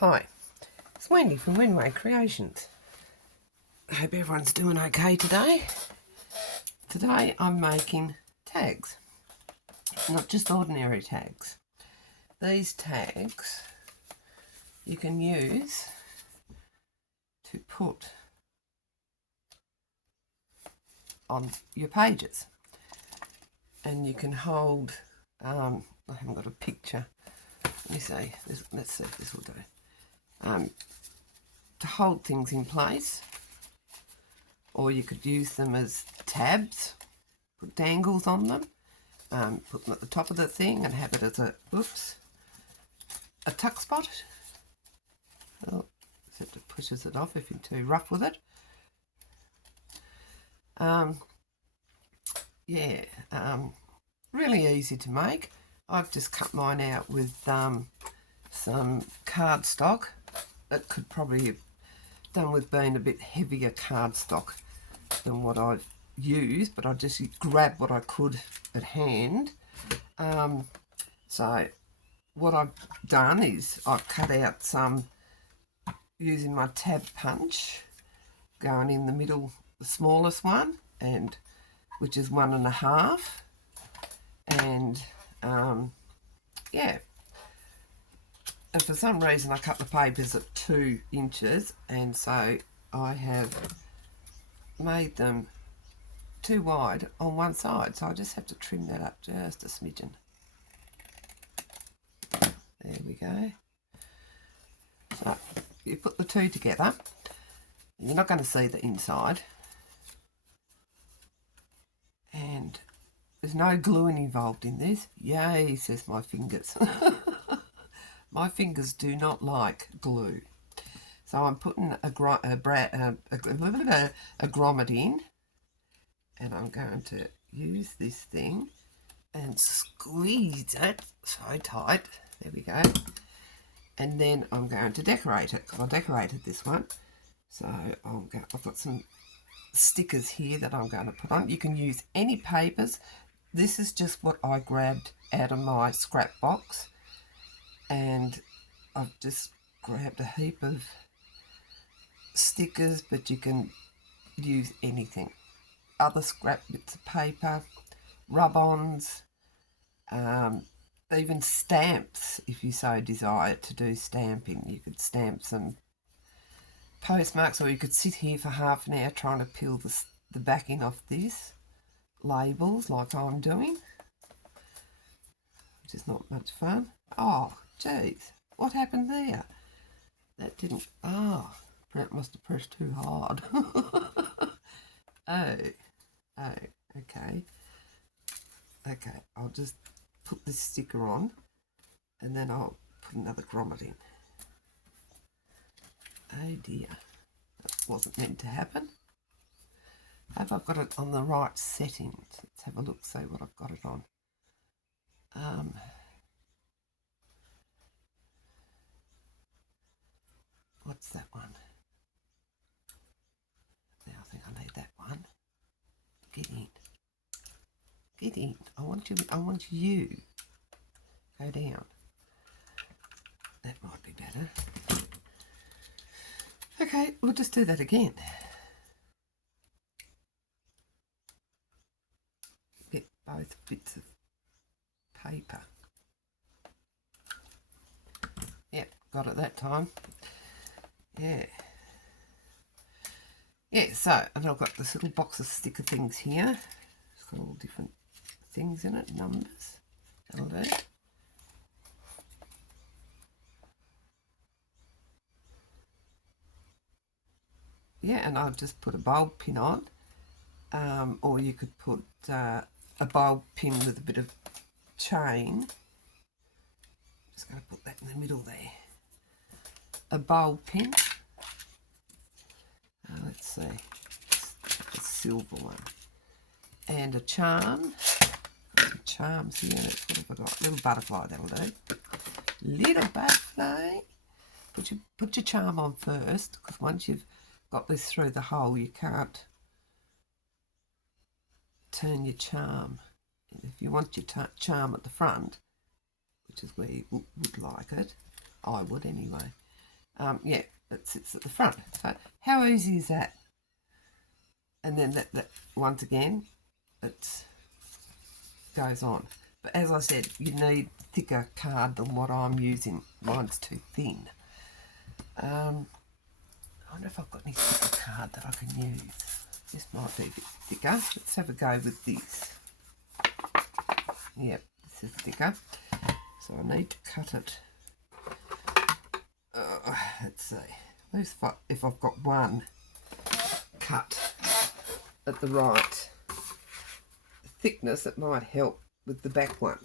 Hi, it's Wendy from Winway Creations. I hope everyone's doing okay today. Today I'm making tags, not just ordinary tags. These tags you can use to put on your pages, and you can hold, I haven't got a picture, let me see, let's see if this will do. To hold things in place, or you could use them as tabs, put dangles on them, put them at the top of the thing and have it as a tuck spot. Oh, except it pushes it off if you're too rough with it. Really easy to make. I've just cut mine out with some cardstock. It could probably have done with being a bit heavier cardstock than what I've used, but I just grabbed what I could at hand. So what I've done is I've cut out some using my tab punch, going in the middle, the smallest one, and which is 1.5, and yeah. And for some reason I cut the papers at 2 inches, and so I have made them too wide on one side, so I just have to trim that up just a smidgen. There we go. So you put the two together. You're not going to see the inside, and there's no gluing involved in this. Yay, says my fingers. My fingers do not like glue. So I'm putting a grommet in, and I'm going to use this thing and squeeze it so tight. There we go. And then I'm going to decorate it, because I decorated this one. So I've got some stickers here that I'm going to put on. You can use any papers. This is just what I grabbed out of my scrap box, and I've just grabbed a heap of stickers, but you can use anything. Other scrap bits of paper, rub-ons, even stamps if you so desire to do stamping. You could stamp some postmarks, or you could sit here for half an hour trying to peel the backing off this, labels like I'm doing, which is not much fun. Oh, geez, what happened there? That didn't, Brent must have pressed too hard. Okay. Okay, I'll just put this sticker on, and then I'll put another grommet in. Oh dear, that wasn't meant to happen. I hope I've got it on the right settings. Let's have a look, see what I've got it on. What's that one? Now I think I need that one. Get in. Get in. I want you. Go down. That might be better. Okay, we'll just do that again. Get both bits of paper. Yep, got it that time. Yeah. Yeah, so, and I've got this little box of sticker things here. It's got all different things in it, numbers. That'll do. Yeah, and I've just put a bulb pin on, or you could put a bulb pin with a bit of chain. Just going to put that in the middle there. A bulb pin. Let's see, a silver one, and a charm. Got some charms here. What have I got? Little butterfly, that'll do. Little butterfly. Put your charm on first, because once you've got this through the hole, you can't turn your charm. If you want your charm at the front, which is where you would like it, I would anyway, Yeah, it sits at the front. So how easy is that? And then that once again, it goes on. But as I said, you need thicker card than what I'm using. Mine's too thin. I wonder if I've got any thicker card that I can use. This might be a bit thicker. Let's have a go with this. Yep, this is thicker. So I need to cut it. Let's see. At least if I've got one cut at the right thickness, it might help with the back one.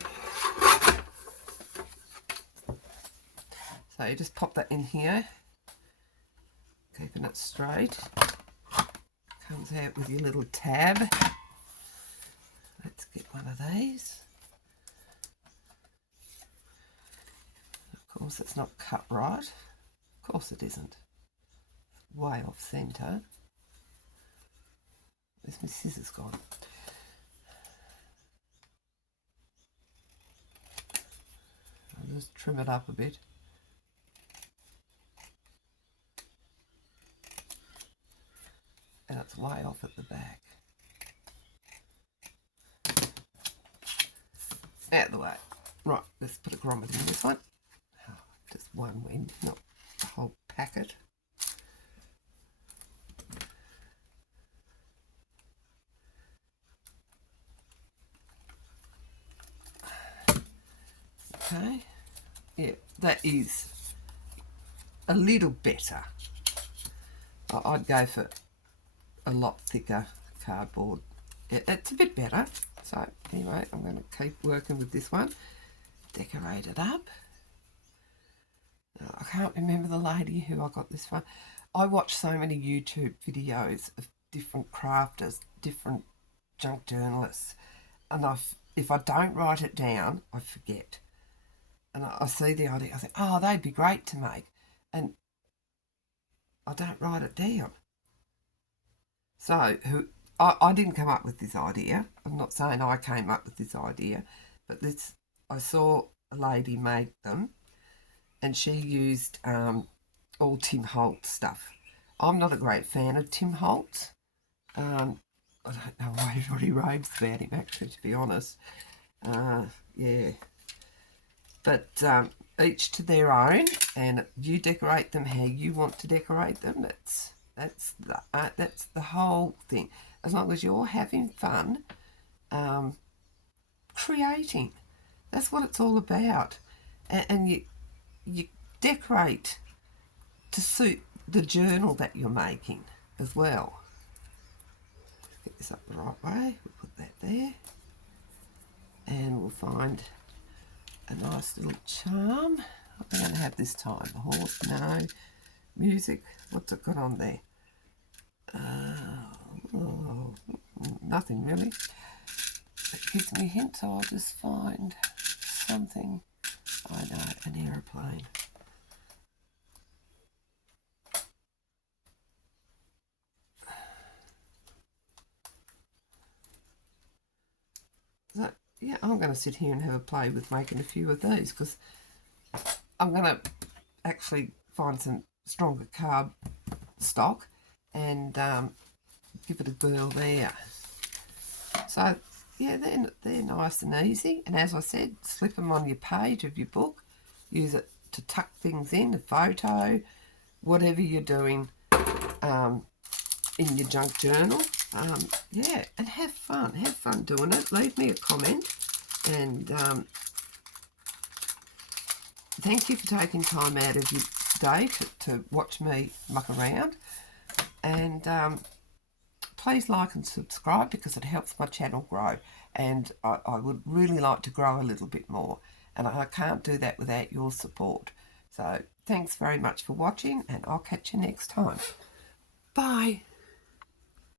So you just pop that in here, keeping it straight. Comes out with your little tab. Let's get one of these. Of course it's not cut right. Of course it isn't. It's way off centre. Where's my scissors gone? I'll just trim it up a bit. And it's way off at the back. Out of the way. Right, let's put a grommet in this one. Oh, just one end, not the whole packet. Okay, yeah, that is a little better. I'd go for a lot thicker cardboard. It's a bit better. So anyway, I'm going to keep working with this one. Decorate it up. I can't remember the lady who I got this from. I watch so many YouTube videos of different crafters, different junk journalists, and if I don't write it down, I forget. And I see the idea, I think, oh, they'd be great to make, and I don't write it down. So I didn't come up with this idea. I'm not saying I came up with this idea, but I saw a lady make them, and she used all Tim Holtz stuff. I'm not a great fan of Tim Holtz. I don't know why everybody raves about him, actually, to be honest. Yeah. But each to their own, and you decorate them how you want to decorate them. That's the whole thing. As long as you're having fun, creating. That's what it's all about. And you decorate to suit the journal that you're making as well. Get this up the right way. We'll put that there. And we'll find a nice little charm. What am I going to have this time? The horse? No. Music? What's it got on there? Oh, nothing really. It gives me hints, so I'll just find something. I know, an aeroplane. So, yeah, I'm going to sit here and have a play with making a few of these, because I'm going to actually find some stronger carb stock and give it a whirl there. So yeah, they're nice and easy, and as I said, slip them on your page of your book. Use it to tuck things in, a photo, whatever you're doing in your junk journal. Yeah, and have fun doing it. Leave me a comment, and thank you for taking time out of your day to watch me muck around. And please like and subscribe, because it helps my channel grow, and I would really like to grow a little bit more, and I can't do that without your support. So thanks very much for watching, and I'll catch you next time. Bye.